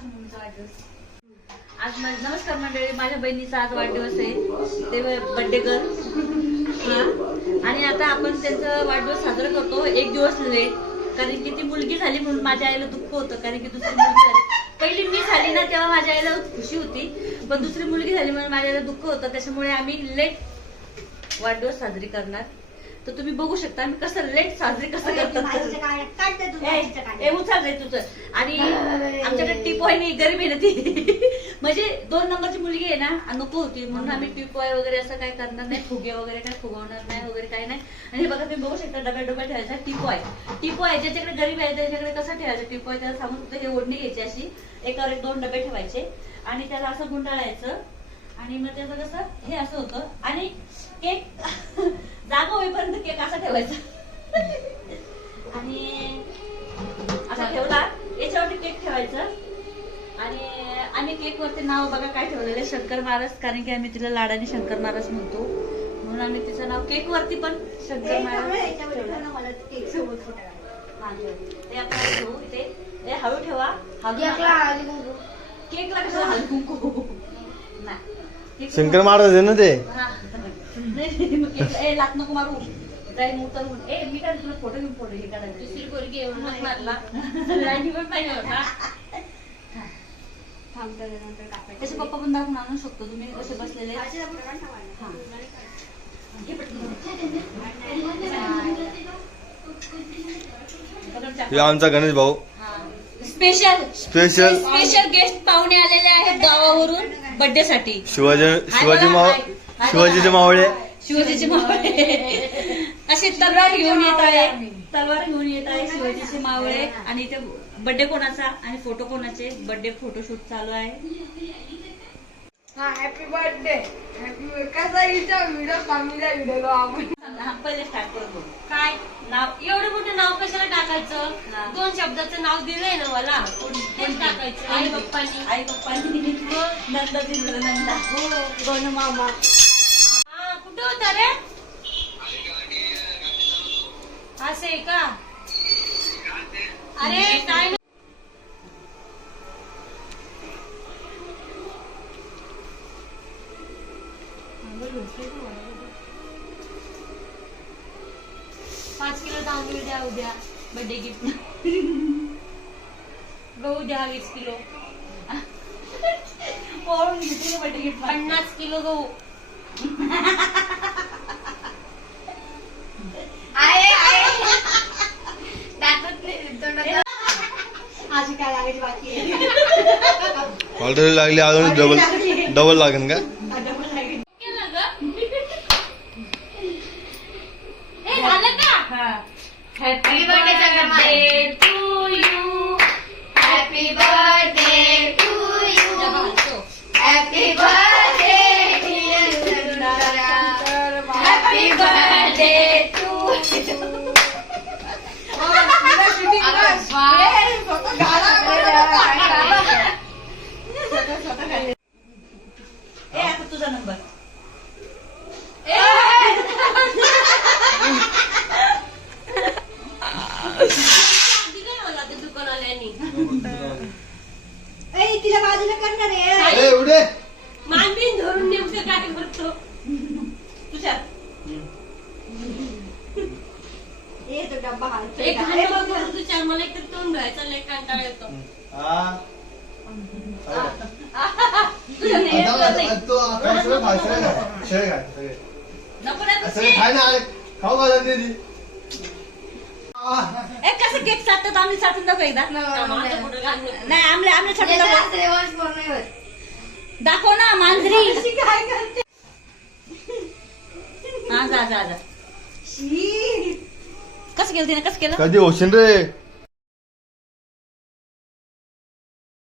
आज नमस्कार मंडळी, माझ्या बहिणीचा आज वाढदिवस आहे, ते बर्थडे गर्ल. आणि आता आपण त्यांचा वाढदिवस साजरा करतो एक दिवस लेट, कारण की ती मुलगी झाली म्हणून माझ्या आईला दुःख होतं, कारण की दुसरी मुलगी झाली. पहिली मी झाली ना तेव्हा माझ्या आईला खुशी होती, पण दुसरी मुलगी झाली म्हणून माझ्या आईला दुःख होतं. त्याच्यामुळे आम्ही लेट वाढदिवस साजरी करणार. तर तुम्ही बघू शकता आम्ही कसं लेट साजरी कसं करतो. उचल रे तुझं. आणि आमच्याकडे टीपॉय नाही, गरीब आहे ना ती. म्हणजे 2 नंबरची मुलगी आहे ना, नको होती म्हणून आम्ही टीपॉय वगैरे असं काय करणार नाही, फुगे वगैरे काय फुगवणार नाही वगैरे काय नाही. आणि हे बघा तुम्ही बघू शकता डब्या ठेवायचा टीपॉय ज्याच्याकडे गरीब आहे त्याच्याकडे कसं ठेवायचं टीपॉय, त्याला सांगून फक्त हे ओढणी घ्यायची अशी, एकावर एक 2 डबे ठेवायचे आणि त्याला असं गुंडाळायचं. आणि मग त्याचं कसं हे असं होतं. आणि केक जागा होईपर्यंत केक असा ठेवायचा. आणि असा ठेवला याच्यावरती केक ठेवायचा. आणि आम्ही केक वरती नाव बघा काय ठेवलेलं, शंकर महाराज, कारण की आम्ही तिला लाडाने शंकर महाराज म्हणतो म्हणून आम्ही तिचं नाव केक वरती पण शंकर महाराज ठेवलं. ते आपल्याला घेऊ इथे हळू ठेवा. केकला कसं हळू नाही, शंकर महाराज आहे ना ते. लात नको मारू जाईल मुतर. मी काय तुला फोटो घेऊन फोटो हे काढायचं. दुसरी पोरगी येऊन मारला पण पाहिजे होता. त्याचे पप्पा पण दाखवून आणू शकतो तुम्ही कसे बसलेले. आमचा गणेश भाऊ स्पेशल स्पेशल गेस्ट पाहुणे आलेले आहेत गावावरून बर्थडे साठी. शिवाजीचे मावळे असे तलवार घेऊन येत आहे शिवाजीचे मावळे. आणि ते बर्थडे कोणाचा आणि फोटो कोणाचे, बर्थडे फोटोशूट चालू आहे. Happy birthday. कसा व्हिडिओ पहिले स्टार्ट करू. काय नाव, एवढं मोठं नाव कशाला टाकायचं? 2 शब्दाचं नाव दिलंय ना मला, कोण टाकायचं? आई पप्पांनी नंदा दिलं, नंदा गोन मामा. कुठं होता रे? असं आहे का? अरे काय 5 किलो तांदूळ द्या उद्या बर्थडे गिफ्ट. गहू द्या 20 किलो. पळून घेतली बर्थडे गिफ्ट. 50 किलो गहू. अशी काय लागायची बाकी आहे. ऑलरेडी लागली, अजून डबल लागेल का? Happy birthday to you. Happy birthday to you. Happy birthday dear Sundara. Happy birthday to you. आता तुझा नंबर. तिला बाजूला करणार आहे. मानबीन धरून नेमकं काय करतो तुझ्या तो डब्बा तुझ्या मला एक तोंड घ्यायचा लय कंटाळा येतो. कसं केक चाटतात आम्ही चाटून दाखव एकदा. नाही आमले चाटून दाखव ना मांजरी. काय करते? हा जा कसं केलं तिने, कसं केलं? कधी होशील रे?